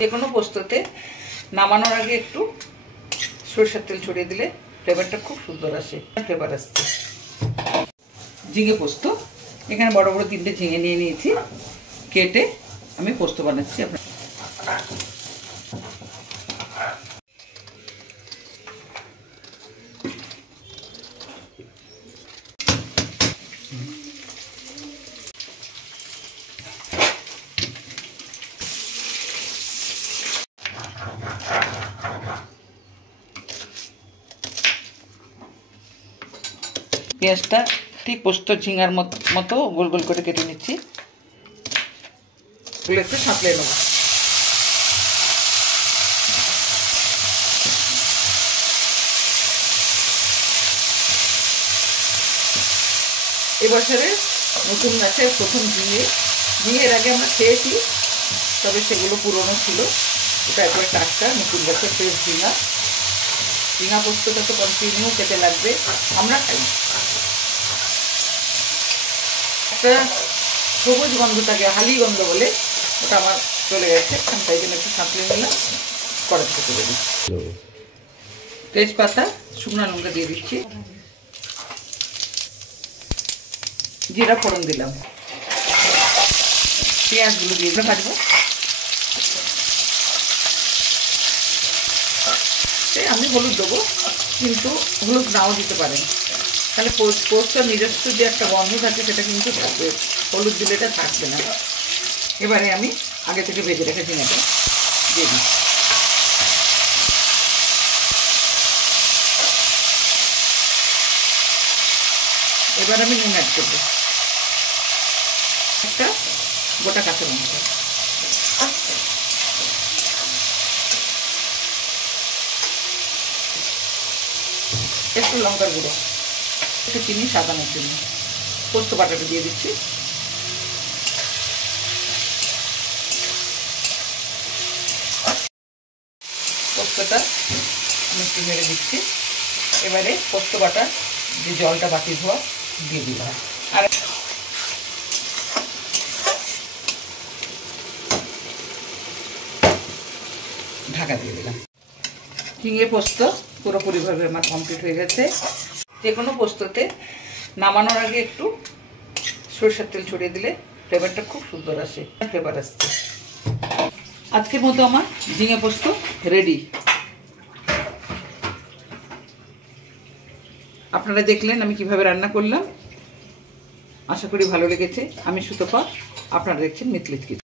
যে কোনো পোস্ততে নামানোর আগে একটু সরষের তেল ছড়িয়ে দিলে ফ্লেভারটা খুব সুন্দর আসে, ফ্লেভার আসছে। ঝিঙে পোস্ত, এখানে বড় বড় 3টে ঝিঙে নিয়ে নিয়েছি, কেটে আমি পোস্ত বানাচ্ছি। আপনার পেঁয়াজটা ঠিক পোস্ত ঝিঙার মতো গোল গোল করে কেটে নিচ্ছি, এগুলো একটু সাঁতলে নেব। এবছরে নতুন গাছের প্রথম ঝিঙে এর আগে আমরা খেয়েছি, তবে সেগুলো পুরনো ছিল। এটা একবার টাটকা নতুন গাছের ফ্রেশ ঝিঙা পোস্তটা তো কন্টিনিউ খেতে লাগবে, আমরা খাই। একটা সবুজ গন্ধ থাকে, হালি গন্ধ বলে, ওটা আমার চলে গেছে, আমি তাই জন্য একটু সাঁতলে নিলাম, কড়াইতে তুলে দিচ্ছি। তেজপাতা, শুকনো লঙ্কা দিয়ে দিচ্ছি, জিরা ফোড়ন দিলাম, পেঁয়াজগুলো দিয়ে ভাজবো। আমি হলুদ দেবো, কিন্তু হলুদ নাও দিতে পারেন, তাহলে পোস্তর নিজস্ব যে একটা গন্ধ থাকে সেটা কিন্তু থাকবে, হলুদ দিলে এটা থাকবে না। এবারে আমি আগে থেকে ভেজে রেখে ঝিঙেটা দিয়ে দিই। এবার আমি নুন অ্যাড করবো, একটা গোটা কাঁচা লঙ্কা, একটু লঙ্কার গুঁড়ো, একটু চিনি সাজানোর জন্য, পোস্ত বাটাটা দিয়ে দিচ্ছি। পোস্তটা আমি একটু নেড়ে দিচ্ছি। এবারে পোস্ত বাটার যে জলটা বাটি ধোয়া দিয়ে দিলাম, আর ঢাকা দিয়ে দিলাম। ঝিঙে পোস্ত পুরোপুরিভাবে আমার কমপ্লিট হয়ে গেছে। যে কোনো পোস্ততে নামানোর আগে একটু সরষের তেল ছড়িয়ে দিলে ফ্লেভারটা খুব সুন্দর আসে, ফ্লেভার আসছে। আজকের মতো আমার ঝিঙে পোস্ত রেডি। আপনারা দেখলেন আমি কিভাবে রান্না করলাম, আশা করি ভালো লেগেছে। আমি সুতপা, আপনারা দেখছেন মিতলিত কিচেন।